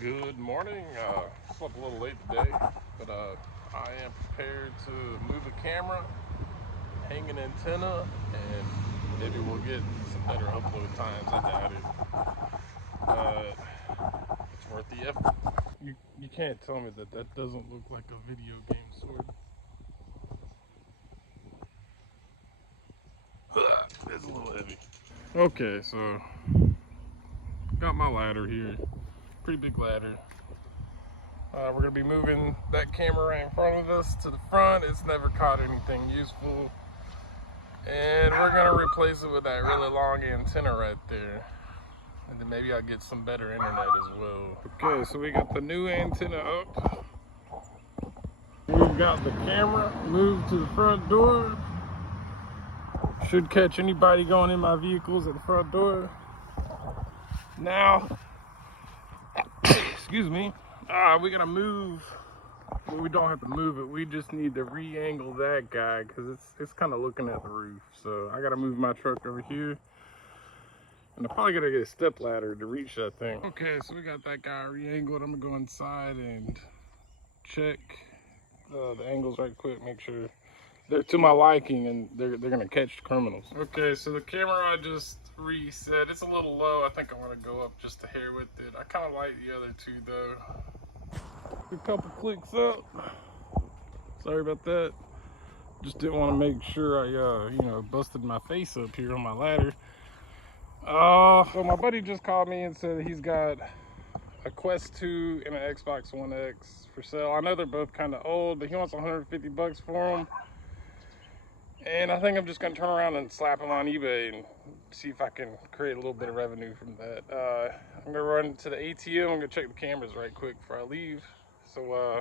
Good morning. Slept a little late today, but I am prepared to move a camera, hang an antenna, and maybe we'll get some better upload times. I doubt it. It's worth the effort. You can't tell me that that doesn't look like a video game sword. It's a little heavy. Okay, so got my ladder here. Pretty big ladder. We're gonna be moving that camera right in front of us to the front. It's never caught anything useful. And we're gonna replace it with that really long antenna right there. And then maybe I'll get some better internet as well. Okay, so we got the new antenna up. We've got the camera moved to the front door. Should catch anybody going in my vehicles at the front door. Now, excuse me, we gotta move. Well, we don't have to move it. We just need to re-angle that guy because it's kind of looking at the roof. So I gotta move my truck over here. And I'm probably gonna get a step ladder to reach that thing. Okay, so we got that guy re-angled. I'm gonna go inside and check the angles right quick, make sure they're to my liking and they're gonna catch criminals. Okay, so the camera I just reset. It's a little low. I think I want to go up just a hair with it. I kind of like the other two though. A couple clicks up. Sorry about that. Just didn't want to make sure I busted my face up here on my ladder. So my buddy just called me and said he's got a Quest 2 and an Xbox One X for sale. I know they're both kind of old, but he wants 150 bucks for them. And I think I'm just gonna turn around and slap them on eBay and see if I can create a little bit of revenue from that. I'm gonna run to the ATM. I'm gonna check the cameras right quick before I leave. So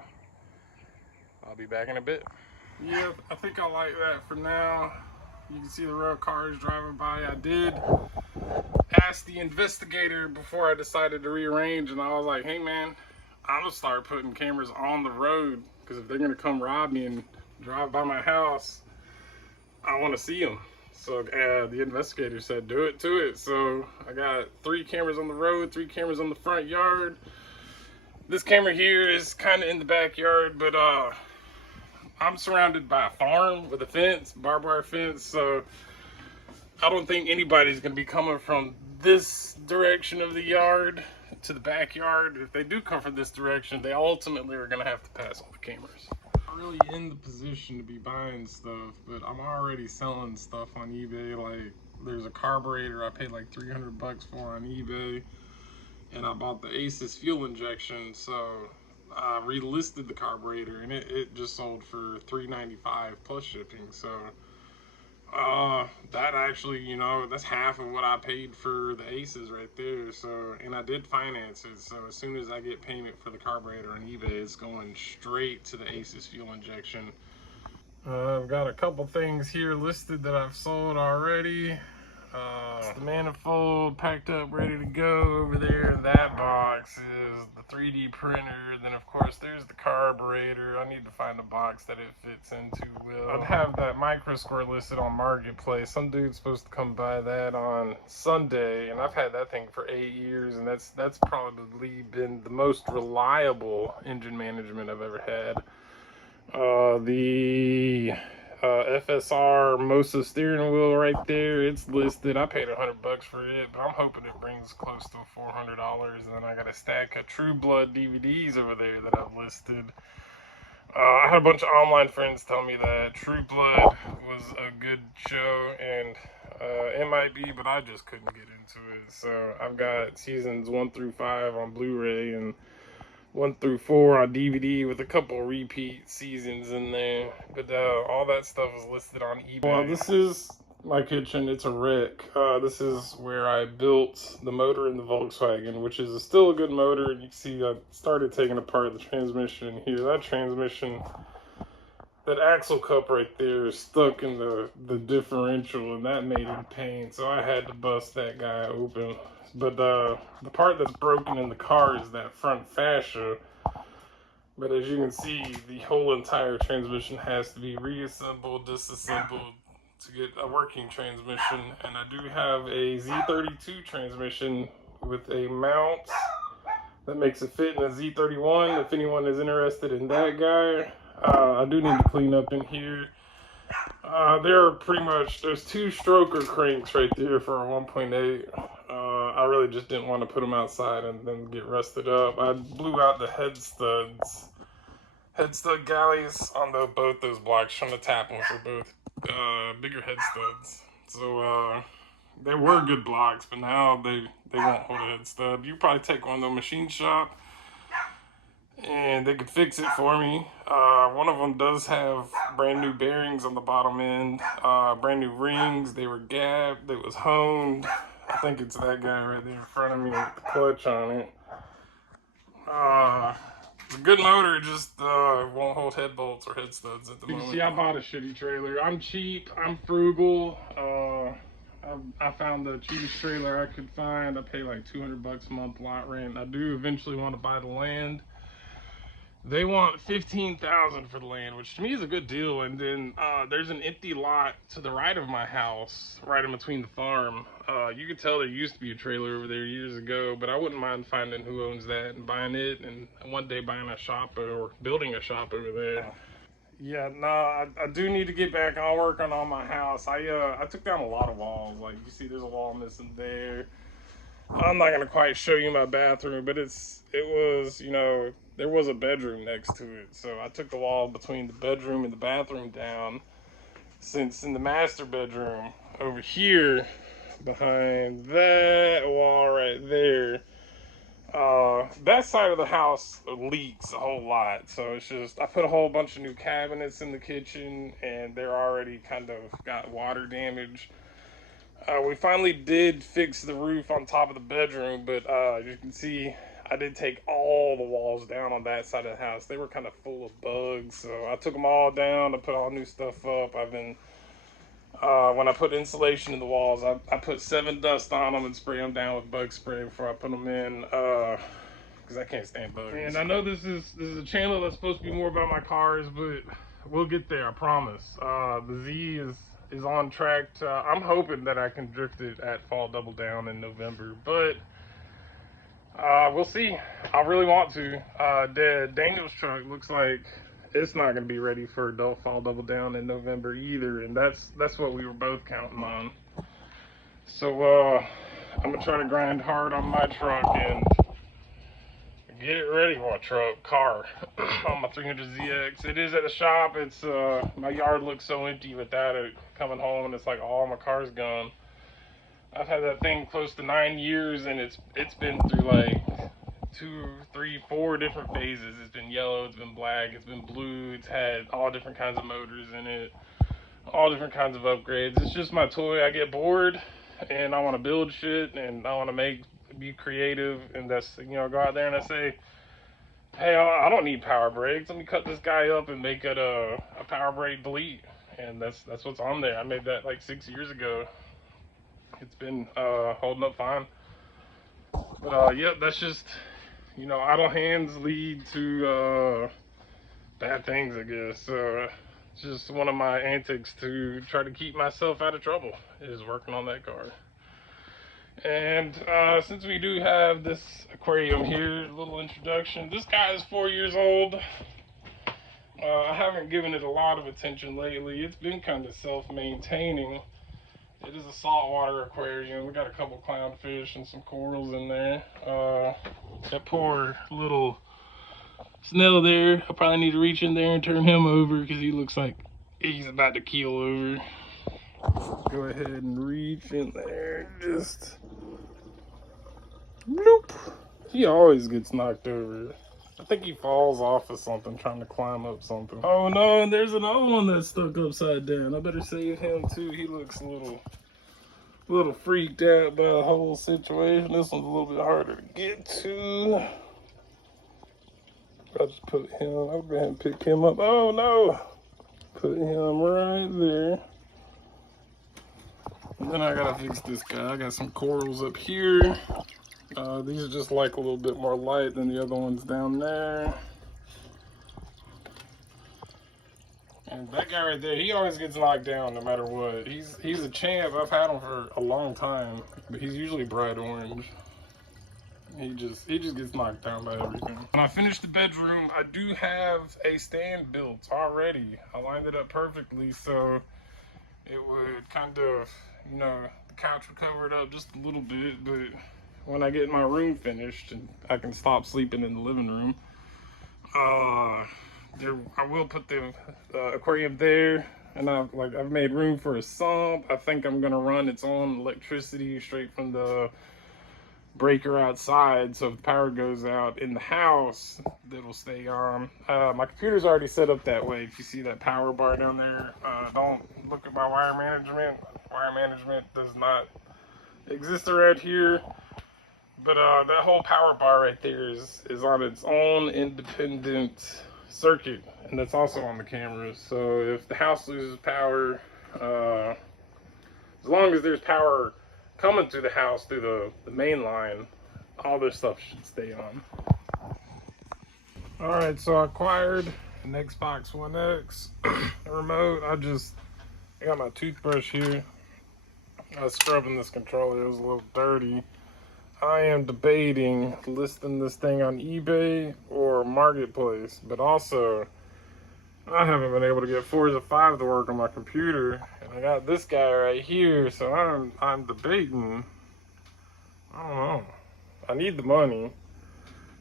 I'll be back in a bit. Yeah, I think I like that for now. You can see the road cars driving by. I did ask the investigator before I decided to rearrange, and I was like, hey man, I'm gonna start putting cameras on the road because if they're gonna come rob me and drive by my house, I want to see them. So the investigator said do it to it. So I got 3 cameras on the road, 3 cameras on the front yard. This camera here is kind of in the backyard, but I'm surrounded by a farm with a fence, barbed wire fence, so I don't think anybody's going to be coming from this direction of the yard to the backyard. If they do come from this direction, they ultimately are going to have to pass all the cameras. I'm not really in the position to be buying stuff, but I'm already selling stuff on eBay. Like there's a carburetor I paid like 300 bucks for on eBay, and I bought the Aces fuel injection, so I relisted the carburetor and it just sold for $395 plus shipping. So that actually, that's half of what I paid for the Aces right there. So, and I did finance it. So as soon as I get payment for the carburetor on eBay, it's going straight to the Aces fuel injection. I've got a couple things here listed that I've sold already. It's the manifold packed up, ready to go over there. In that box is the 3D printer. Then, of course, there's the carburetor. I need to find a box that it fits into well. I'd have that micro score listed on Marketplace. Some dude's supposed to come buy that on Sunday, and I've had that thing for 8 years, and that's probably been the most reliable engine management I've ever had. The FSR Mosa steering wheel right there, it's listed. I paid 100 bucks for it, but I'm hoping it brings close to $400. And then I got a stack of True Blood DVDs over there that I've listed. I had a bunch of online friends tell me that True Blood was a good show, and it might be, but I just couldn't get into it. So I've got seasons 1 through 5 on Blu-ray and 1 through 4 on DVD with a couple repeat seasons in there. But all that stuff is listed on eBay. Well, this is my kitchen. It's a wreck. This is where I built the motor in the Volkswagen, which is still a good motor. And you can see I started taking apart the transmission here. That transmission, that axle cup right there is stuck in the differential, and that made it a pain. So I had to bust that guy open. But the part that's broken in the car is that front fascia. But as you can see, the whole entire transmission has to be reassembled, disassembled to get a working transmission. And I do have a Z32 transmission with a mount That makes it fit in a Z31 if anyone is interested in that guy. I do need to clean up in here. There are pretty much, there's 2 stroker cranks right there for a 1.8. I really just didn't want to put them outside and then get rusted up. I blew out the head stud galleys on both those blocks, trying to tap them for both bigger head studs. So they were good blocks, but now they won't hold a head stud. You probably take one to the machine shop and they could fix it for me. One of them does have brand new bearings on the bottom end, brand new rings. They were gapped, it was honed. I think it's that guy right there in front of me with the clutch on it. It's a good motor, just won't hold head bolts or head studs at the moment. See, I bought a shitty trailer. I'm cheap, I'm frugal. I found the cheapest trailer I could find. I pay like $200 a month lot rent. I do eventually want to buy the land. They want $15,000 for the land, which to me is a good deal. And then there's an empty lot to the right of my house, right in between the farm. You could tell there used to be a trailer over there years ago, but I wouldn't mind finding who owns that and buying it, and one day buying a shop or building a shop over there. Yeah, no, I do need to get back on working on my house. I took down a lot of walls. Like you see, there's a wall missing there. I'm not gonna quite show you my bathroom, but it was, you know, there was a bedroom next to it. So I took the wall between the bedroom and the bathroom down. Since in the master bedroom over here, behind that wall right there, that side of the house leaks a whole lot. So it's just, I put a whole bunch of new cabinets in the kitchen and they're already kind of got water damage. We finally did fix the roof on top of the bedroom, but you can see I did take all the walls down on that side of the house. They were kind of full of bugs, so I took them all down. I put all new stuff up. I've been, when I put insulation in the walls, I put 7 dust on them and spray them down with bug spray before I put them in, because I can't stand bugs. And I know this is a channel that's supposed to be more about my cars, but we'll get there, I promise. The Z is on track to, I'm hoping that I can drift it at Fall Double Down in November, but we'll see. I really want to. Daniel's truck looks like it's not going to be ready for Fall Double Down in November either, and that's what we were both counting on. So I'm gonna try to grind hard on my truck and get it ready for my car on my 300ZX. It is at the shop. It's my yard looks so empty without it. Coming home and it's like all my car's gone. I've had that thing close to 9 years and it's been through like 2, 3, 4 different phases. It's been yellow, it's been black, it's been blue. It's had all different kinds of motors in it, all different kinds of upgrades. It's just my toy. I get bored and I want to build shit and I want to be creative, and that's, you know, go out there and I say, hey, I don't need power brakes. Let me cut this guy up and make it a power brake delete. And that's what's on there. I made that like 6 years ago. It's been holding up fine. But yeah, that's just, you know, idle hands lead to bad things, I guess. It's just one of my antics to try to keep myself out of trouble, is working on that car. And since we do have this aquarium here, a little introduction. This guy is 4 years old. I haven't given it a lot of attention lately. It's been kind of self-maintaining. It is a saltwater aquarium. We got a couple clownfish and some corals in there. That poor little snail there, I probably need to reach in there and turn him over because he looks like he's about to keel over. Go ahead and reach in there, just bloop. He always gets knocked over. I think he falls off of something trying to climb up something. Oh no, and there's another one that's stuck upside down. I better save him too. He looks a little freaked out by the whole situation. This one's a little bit harder to get to. I'll just put him, I'll go ahead and pick him up. Oh no! Put him right there. And then I gotta fix this guy. I got some corals up here. These are just like a little bit more light than the other ones down there. And that guy right there, he always gets knocked down no matter what. He's a champ. I've had him for a long time, but he's usually bright orange. He just gets knocked down by everything. When I finished the bedroom, I do have a stand built already. I lined it up perfectly so it would kind of, you know, the couch would cover it up just a little bit, but when I get my room finished and I can stop sleeping in the living room, I will put the aquarium there, and I've made room for a sump. I think I'm gonna run its own electricity straight from the breaker outside, so if the power goes out in the house, it'll stay on. My computer's already set up that way. If you see that power bar down there, don't look at my wire management. Wire management does not exist around here. But that whole power bar right there is on its own independent circuit, and that's also on the cameras. So if the house loses power, as long as there's power coming to the house through the main line, all this stuff should stay on. Alright, so I acquired an Xbox One X remote. I got my toothbrush here. I was scrubbing this controller, it was a little dirty. I am debating listing this thing on eBay or Marketplace, but also I haven't been able to get Forza 5 to work on my computer, and I got this guy right here, so I'm debating. I don't know. I need the money.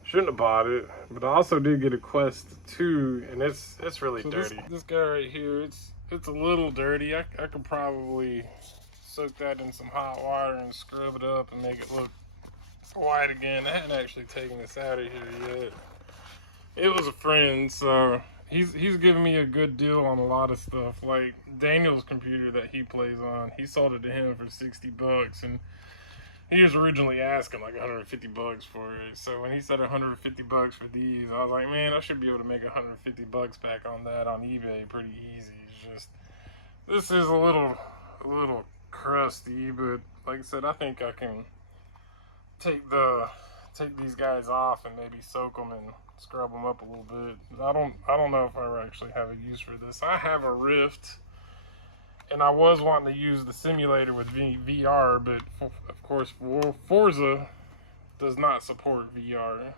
Shouldn't have bought it, but I also did get a Quest 2, and it's really dirty. This guy right here, it's a little dirty. I could probably soak that in some hot water and scrub it up and make it look white again. I hadn't actually taken this out of here yet. It was a friend, so he's giving me a good deal on a lot of stuff. Like Daniel's computer that he plays on, he sold it to him for $60, and he was originally asking like $150 for it. So when he said $150 for these, I was like, man, I should be able to make $150 back on that on eBay pretty easy. It's just, this is a little crusty, but like I said, I think I can take these guys off and maybe soak them and scrub them up a little bit. I don't know if I actually have a use for this. I have a Rift, and I was wanting to use the simulator with VR, but of course Forza does not support VR.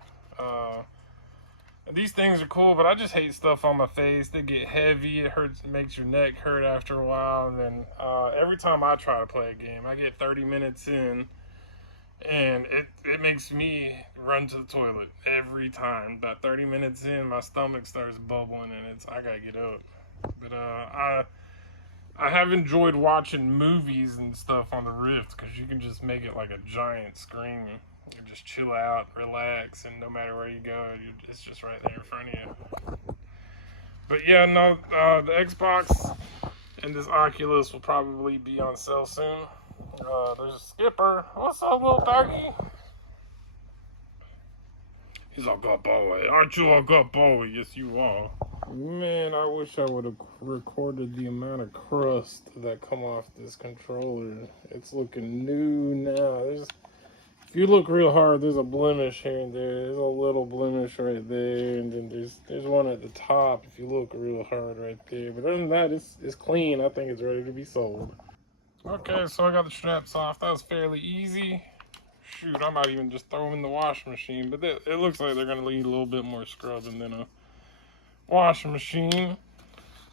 These things are cool, but I just hate stuff on my face. They get heavy, it hurts, makes your neck hurt after a while, and then every time I try to play a game, I get 30 minutes in, and it makes me run to the toilet every time. About 30 minutes in, my stomach starts bubbling, and I gotta get up. But I have enjoyed watching movies and stuff on the Rift, because you can just make it like a giant screen. You can just chill out, relax, and no matter where you go, it's just right there in front of you. But yeah, no, the Xbox and this Oculus will probably be on sale soon. There's a Skipper. What's up, little doggy? He's a good boy. Aren't you a good boy? Yes, you are. Man, I wish I would have recorded the amount of crust that come off this controller. It's looking new now. If you look real hard, there's a blemish here and there. There's a little blemish right there, and then there's one at the top if you look real hard right there. But other than that, it's clean. I think it's ready to be sold. Okay, so I got the straps off. That was fairly easy. Shoot, I might even just throw them in the washing machine, but it looks like they're going to need a little bit more scrubbing than a washing machine.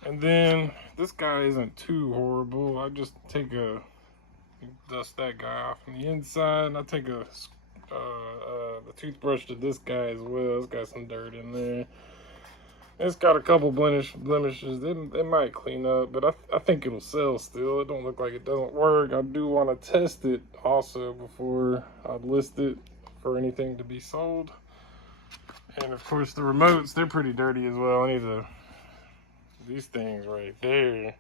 And then this guy isn't too horrible. I just dust that guy off on the inside, and I take the toothbrush to this guy as well. It's got some dirt in there. It's got a couple blemishes. It might clean up, but I think it'll sell still. It don't look like it doesn't work. I do want to test it also before I list it for anything to be sold. And of course the remotes, they're pretty dirty as well. I need these things right there.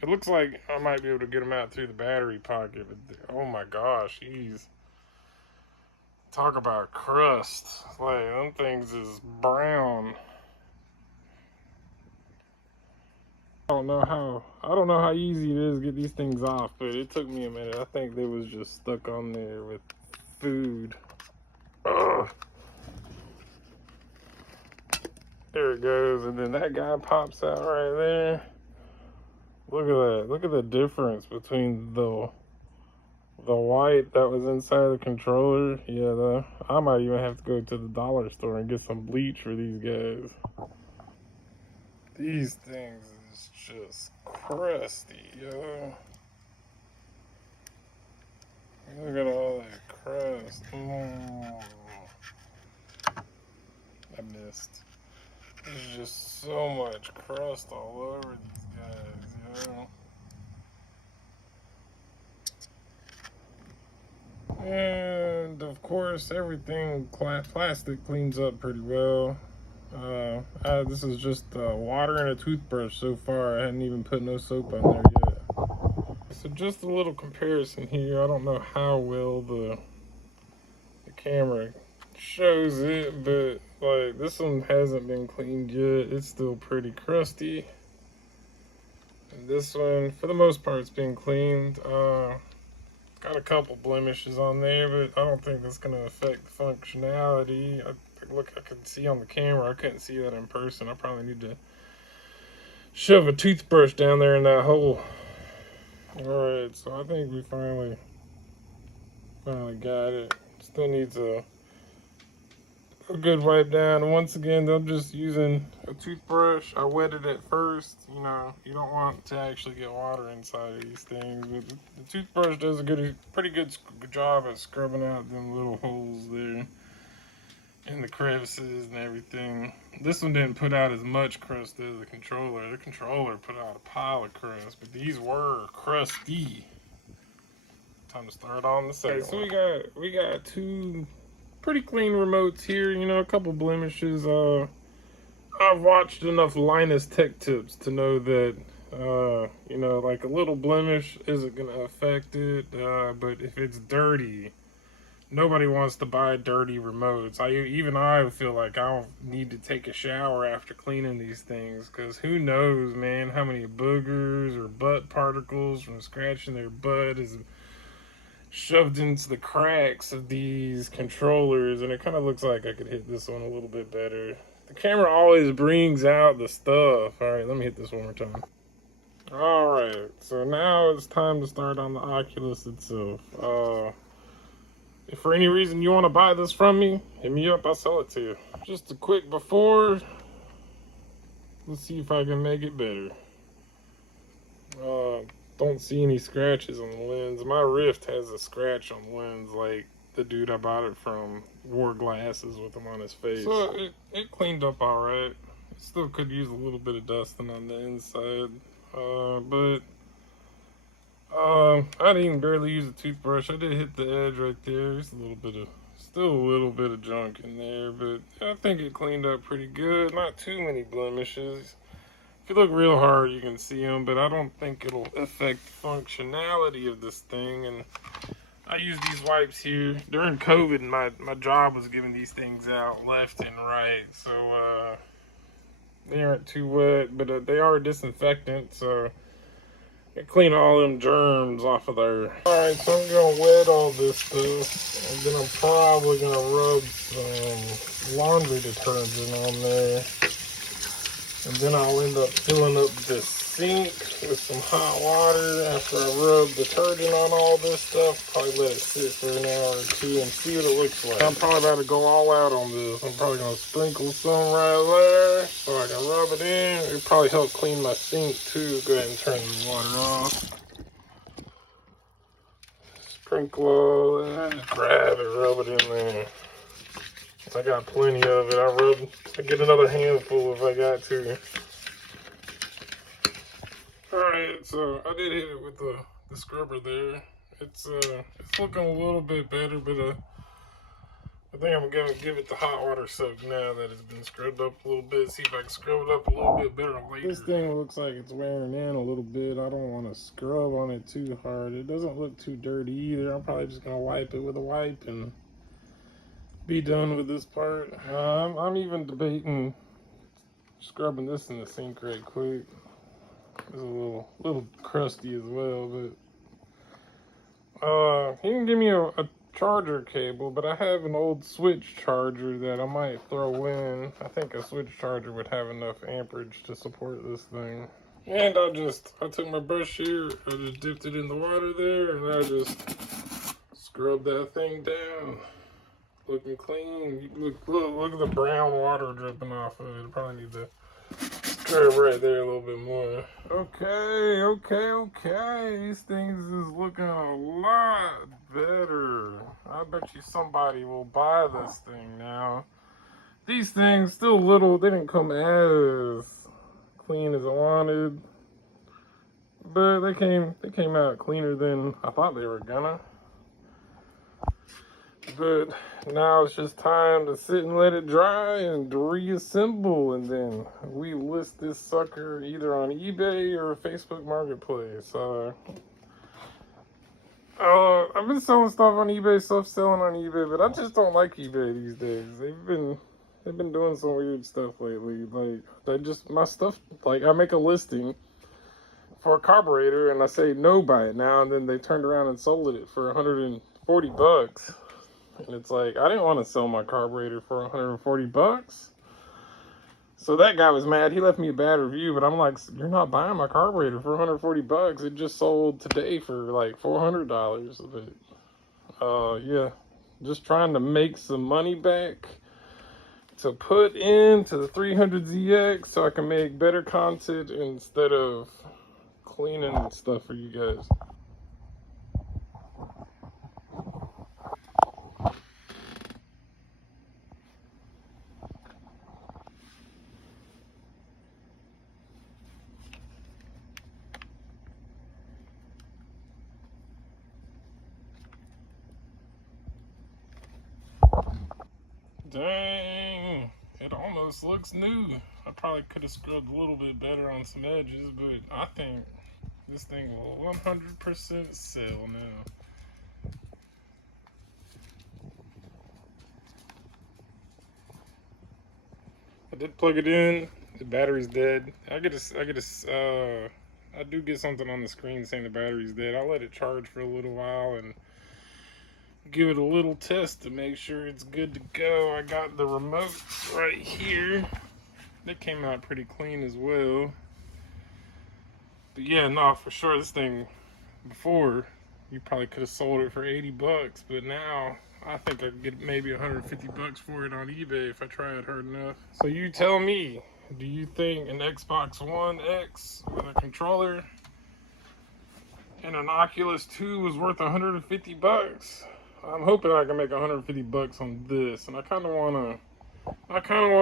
It looks like I might be able to get them out through the battery pocket, but oh my gosh, talk about crust. Like, them things is brown. I don't know how easy it is to get these things off, but it took me a minute. I think they was just stuck on there with food. Ugh. There it goes, and then that guy pops out right there. Look at that. Look at the difference between the the white that was inside the controller. Yeah, I might even have to go to the dollar store and get some bleach for these guys. These things is just crusty, yo. Look at all that crust. I missed. There's just so much crust all over these guys, yo. And of course, everything plastic cleans up pretty well. This is just water and a toothbrush so far. I hadn't even put no soap on there yet. So just a little comparison here. I don't know how well the camera shows it, but like this one hasn't been cleaned yet. It's still pretty crusty. And this one, for the most part, it's been cleaned. Got a couple blemishes on there, but I don't think that's gonna affect the functionality. I could see on the camera. I couldn't see that in person. I probably need to shove a toothbrush down there in that hole. Alright, so I think we finally got it. Still needs a good wipe down. And once again, I'm just using a toothbrush. I wetted it first. You know, you don't want to actually get water inside of these things. But the toothbrush does a pretty good job at scrubbing out them little holes there in the crevices and everything. This one didn't put out as much crust as the controller. The controller put out a pile of crust, but these were crusty. Time to start on the second. So we got two pretty clean remotes here. You know, a couple blemishes. I've watched enough Linus Tech Tips to know that you know, like a little blemish isn't gonna affect it. But if it's dirty, nobody wants to buy dirty remotes. Even I feel like I don't need to take a shower after cleaning these things, because who knows, man, how many boogers or butt particles from scratching their butt is shoved into the cracks of these controllers. And it kind of looks like I could hit this one a little bit better. The camera always brings out the stuff. All right, let me hit this one more time. All right, so now it's time to start on the Oculus itself. If for any reason you want to buy this from me, hit me up, I'll sell it to you. Just a quick before. Let's see if I can make it better. Don't see any scratches on the lens. My Rift has a scratch on the lens, like the dude I bought it from wore glasses with them on his face. So it cleaned up all right. It still could use a little bit of dusting on the inside, but I didn't even barely use a toothbrush. I did hit the edge right there. There's still a little bit of junk in there, but I think it cleaned up pretty good. Not too many blemishes. If you look real hard, you can see them, but I don't think it'll affect the functionality of this thing. And I use these wipes here. During COVID, my job was giving these things out left and right, so they aren't too wet, but they are disinfectant, so I clean all them germs off of there. Alright, so I'm gonna wet all this stuff, and then I'm probably gonna rub some laundry detergent on there. And then I'll end up filling up this sink with some hot water after I rub detergent on all this stuff. Probably let it sit for an hour or two and see what it looks like. I'm probably about to go all out on this. I'm probably going to sprinkle some right there so I can rub it in. It'll probably help clean my sink too. Go ahead and turn the water off. Sprinkle all that. Grab it, rub it in there. I got plenty of it. I get another handful if I got to. Alright, so I did hit it with the scrubber there. It's looking a little bit better, but I think I'm gonna give it the hot water soak now that it's been scrubbed up a little bit. See if I can scrub it up a little bit better later. This thing looks like it's wearing in a little bit. I don't want to scrub on it too hard. It doesn't look too dirty either. I'm probably just gonna wipe it with a wipe and be done with this part. I'm even debating scrubbing this in the sink right quick. It's a little crusty as well, but he can give me a charger cable, but I have an old switch charger that I might throw in. I think a switch charger would have enough amperage to support this thing. And I took my brush here, I just dipped it in the water there, and I just scrub that thing down. Looking clean. Look at the brown water dripping off of it. I probably need to scrub right there a little bit more. Okay. These things is looking a lot better. I bet you somebody will buy this thing now. These things still little. They didn't come as clean as I wanted, but they came out cleaner than I thought they were gonna. But now it's just time to sit and let it dry and reassemble, and then we list this sucker either on eBay or Facebook Marketplace. I've been selling stuff on eBay, stuff selling on eBay, but I just don't like eBay these days. They've been doing some weird stuff lately. Like my stuff. Like I make a listing for a carburetor and I say no buy it now, and then they turned around and sold it for $140. And it's like, I didn't want to sell my carburetor for $140. So that guy was mad. He left me a bad review, but I'm like, you're not buying my carburetor for $140. It just sold today for like $400. But yeah, just trying to make some money back to put into the 300ZX so I can make better content instead of cleaning stuff for you guys. Dang, it almost looks new. I probably could have scrubbed a little bit better on some edges, but I think this thing will 100% sell now. I did plug it in. The battery's dead. I do get something on the screen saying the battery's dead. I'll let it charge for a little while and give it a little test to make sure it's good to go. I got the remote right here. They came out pretty clean as well. But yeah, no, for sure, this thing, before, you probably could have sold it for $80, but now I think I could get maybe $150 for it on eBay if I try it hard enough. So you tell me, do you think an Xbox One X with a controller and an Oculus 2 was worth $150? I'm hoping I can make $150 on this, and I kind of want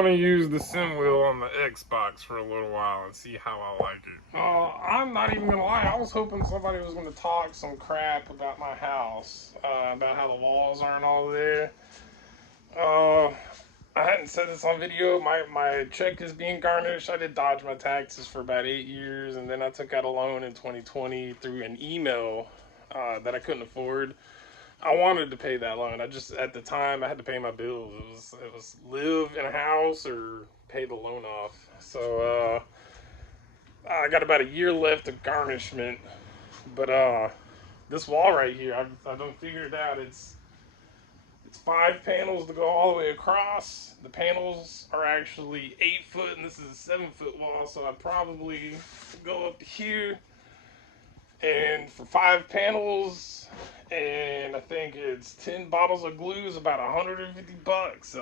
to use the sim wheel on the Xbox for a little while and see how I like it. I'm not even gonna lie. I was hoping somebody was gonna talk some crap about my house, about how the walls aren't all there. Uh, I hadn't said this on video. My check is being garnished. I did dodge my taxes for about 8 years, and then I took out a loan in 2020 through an email that I couldn't afford. I wanted to pay that loan. I just, at the time, I had to pay my bills. It was live in a house or pay the loan off. So I got about a year left of garnishment. But this wall right here, I done figured it out. It's 5 panels to go all the way across. The panels are actually 8 foot, and this is a 7 foot wall. So I probably go up to here. And for 5 panels, and I think it's 10 bottles of glue is about $150.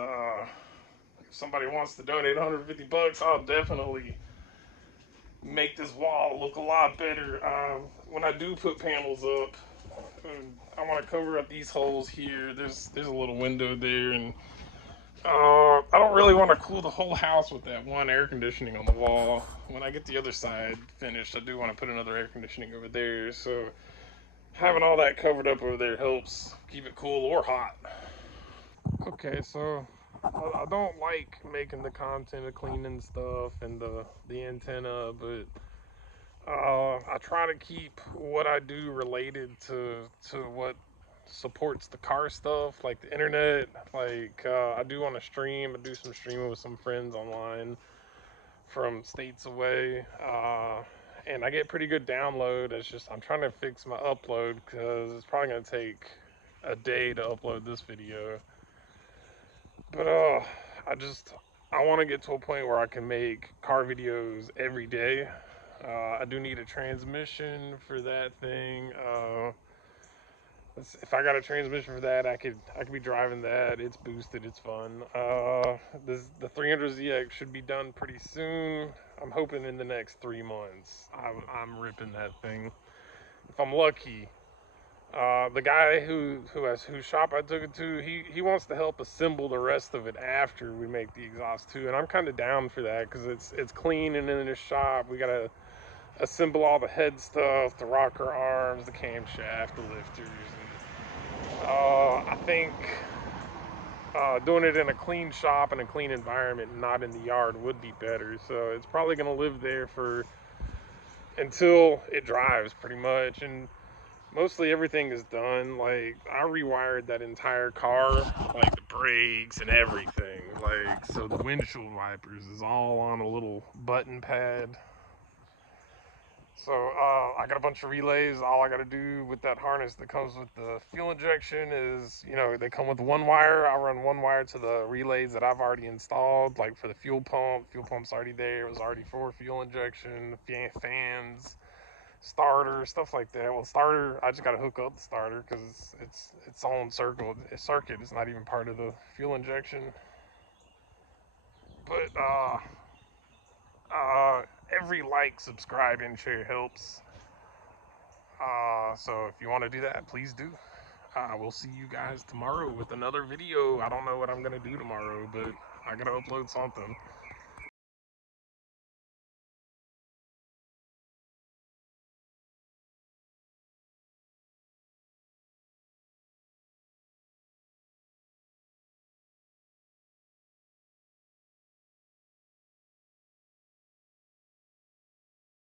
If somebody wants to donate $150, I'll definitely make this wall look a lot better. When I do put panels up, I want to cover up these holes here. There's a little window there, and I don't really want to cool the whole house with that one air conditioning on the wall. When I get the other side finished, I do want to put another air conditioning over there. So having all that covered up over there helps keep it cool or hot. Okay, so I don't like making the content of cleaning stuff and the antenna, but I try to keep what I do related to what supports the car stuff, like the internet. Like I do want to stream. I do some streaming with some friends online from states away, and I get pretty good download. It's just I'm trying to fix my upload because it's probably gonna take a day to upload this video. But I want to get to a point where I can make car videos every day. I do need a transmission for that thing. If I got a transmission for that, I could be driving that. It's boosted. It's fun. The 300ZX should be done pretty soon. I'm hoping in the next 3 months. I'm ripping that thing. If I'm lucky. The guy whose shop I took it to, he wants to help assemble the rest of it after we make the exhaust too, and I'm kind of down for that because it's clean and in his shop. We gotta assemble all the head stuff, the rocker arms, the camshaft, the lifters. And, I think doing it in a clean shop and a clean environment, and not in the yard, would be better. So it's probably gonna live there for until it drives, pretty much, and mostly everything is done. Like, I rewired that entire car, like the brakes and everything. Like, so the windshield wipers is all on a little button pad. So I got a bunch of relays. All I got to do with that harness that comes with the fuel injection is, they come with one wire. I run one wire to the relays that I've already installed, like for the fuel pump. Fuel pump's already there. It was already for fuel injection, fans, starter, stuff like that. Well, starter, I just got to hook up the starter because it's its own circuit. It's not even part of the fuel injection. But every like, subscribe, and share helps. So if you want to do that, please do. We'll see you guys tomorrow with another video. I don't know what I'm gonna do tomorrow, but I gotta upload something.